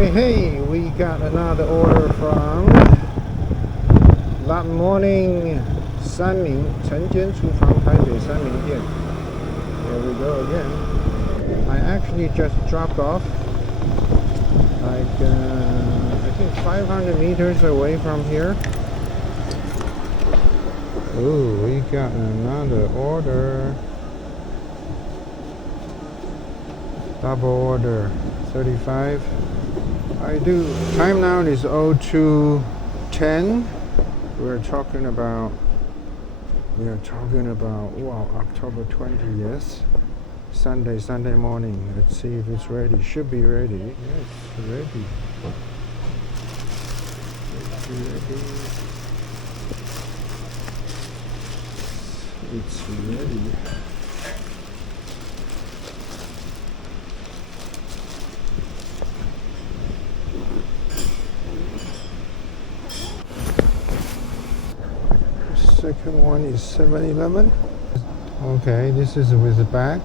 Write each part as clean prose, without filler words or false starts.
Hey, we got another order from Morning SanMin 晨间厨房台北三明店. Here we go again. I actually just dropped off like I think 500 meters away from here. Oh, we got another order. Double order 35. I do. Time now is 02:10. We are talking about wow, October 20th, Sunday morning. Let's see if it's ready. Should be ready. Yes, ready. It's ready. Second one is 7-Eleven. Okay, this is with the bag.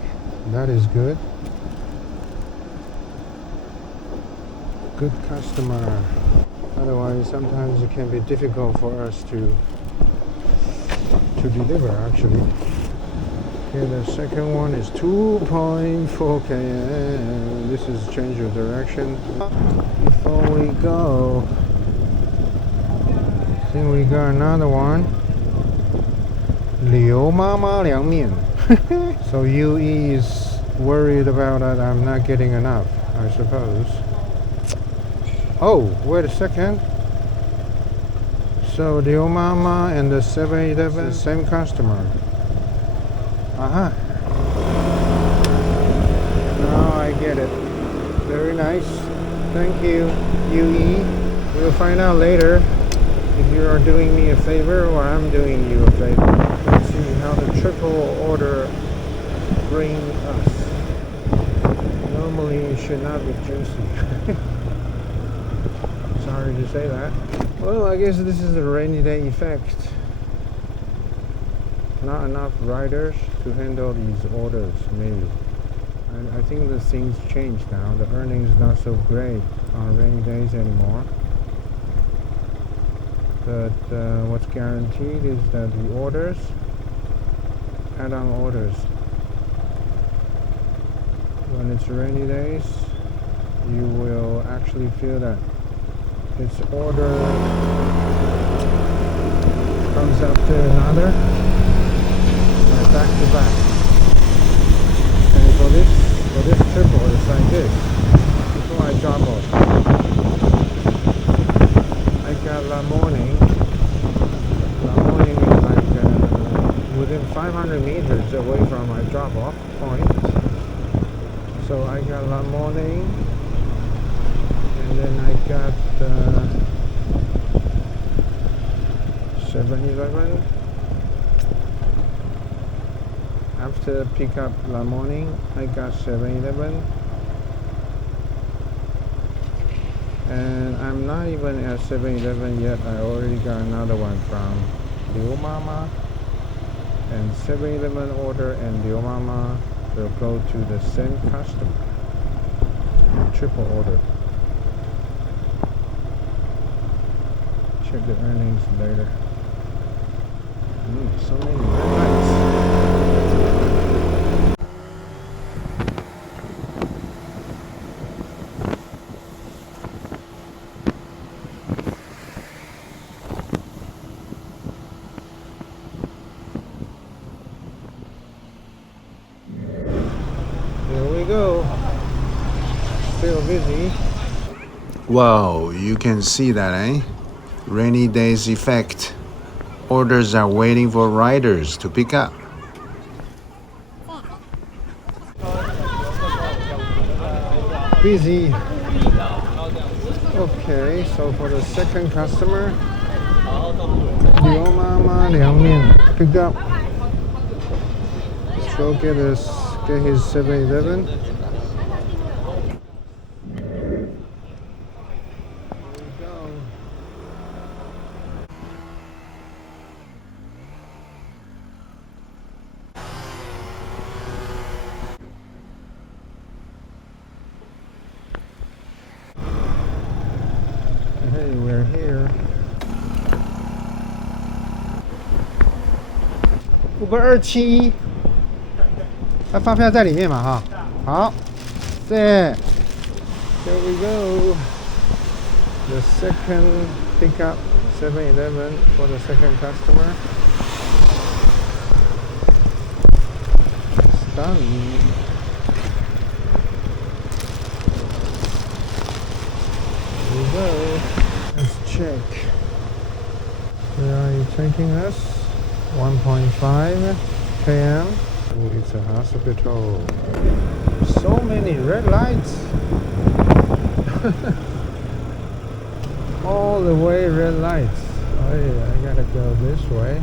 That is good. Good customer. Otherwise, sometimes it can be difficult for us to deliver actually. Okay, the second one is 2.4 km. This is change of direction. Before we go, I think we got another one. Liu Mama Liang Mian. So UE is worried about that I'm not getting enough, I suppose. Oh, wait a second. So Liu Mama and the 7-Eleven, same customer. Aha. Now I get it. Very nice. Thank you, UE. We'll find out later if you are doing me a favor or I'm doing you a favor. Let's see how the triple order bring us. Normally it should not be juicy. Sorry to say that. Well, I guess this is a rainy day effect. Not enough riders to handle these orders, maybe. I think the things changed now. The earnings not so great on rainy days anymore. But what's guaranteed is that the orders, add-on orders, when it's rainy days, you will actually feel that its order comes after another, like back to back. And for this triple, it's like this. Before I drop off, I got morning is like within 500 meters away from my drop-off point. So I got morning, and then I got 7-Eleven. After pick up morning, I got 7-Eleven. And I'm not even at 7-Eleven yet. I already got another one from Liu Mama. And 7-Eleven order and Liu Mama will go to the same customer. Triple order. Check the earnings later. So many red lights. Go. Still busy. Wow, you can see that, eh? Rainy days effect. Orders are waiting for riders to pick up. Busy. Okay, so for the second customer, Liu Mama Liang Mian picked up. Let's go get his 7-Eleven. Hey, we're here. Uber 271，他发票在里面嘛哈。好，对 Here we go. The second pickup, 7-Eleven for the second customer. It's done. Here we go. Let's check. Where are you taking us? 1.5 km. Oh, it's a hospital. So many red lights. All the way red lights. Oh yeah, I gotta go this way.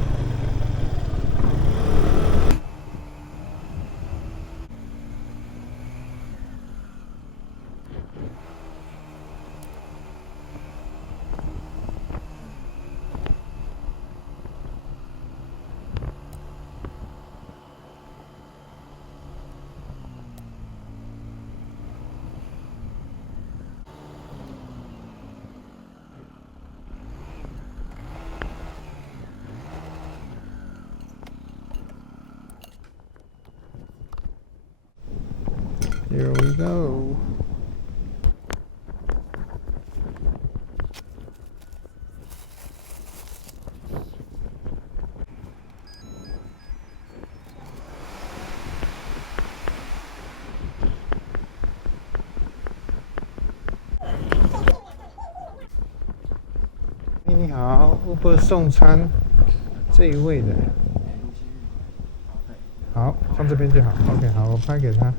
Here we go. Hey, 你好 ，Uber 送餐这一位的，好，放这边就好。OK， 好，我拍给他。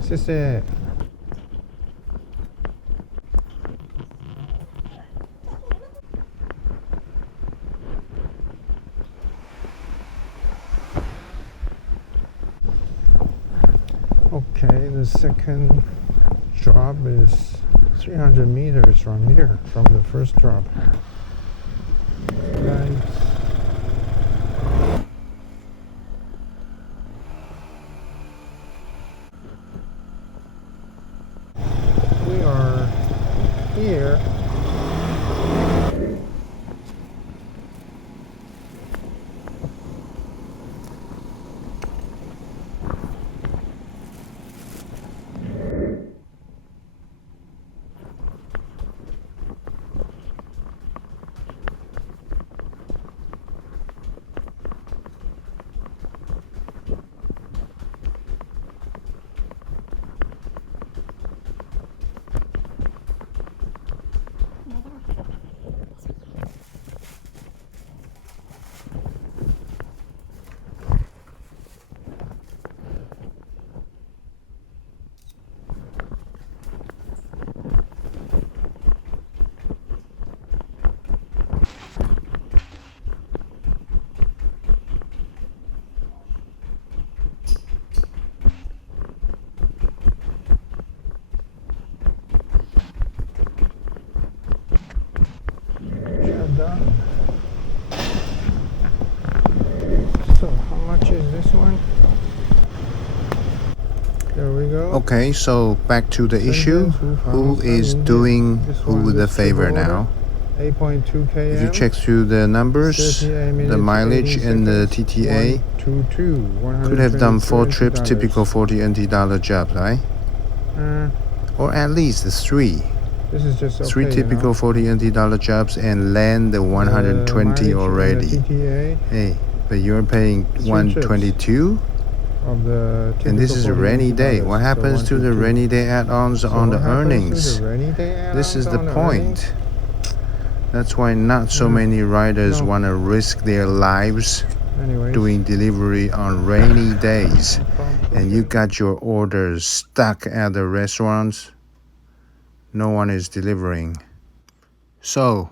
谢谢。Okay, the second drop is 300 meters from here, from the first drop. Guys. We are here. Done. So how much is this one? There we go. Okay, so back to the issue. Who is doing who the favor now? 8.2 km. If you check through the numbers, the mileage and the TTA, could have done 4 trips, typical 40 NT dollar jobs, right? Or at least 3. This is just okay, 3 typical 40 NT dollar jobs and land the 120 already. Hey, but you're paying 122? And this is a rainy day. What happens to the rainy day add-ons on the earnings? This is the point. That's why not so many riders want to risk their lives doing delivery on rainy days. And you got your orders stuck at the restaurants. No one is delivering. So,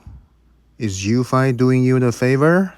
is UFI doing you the favor?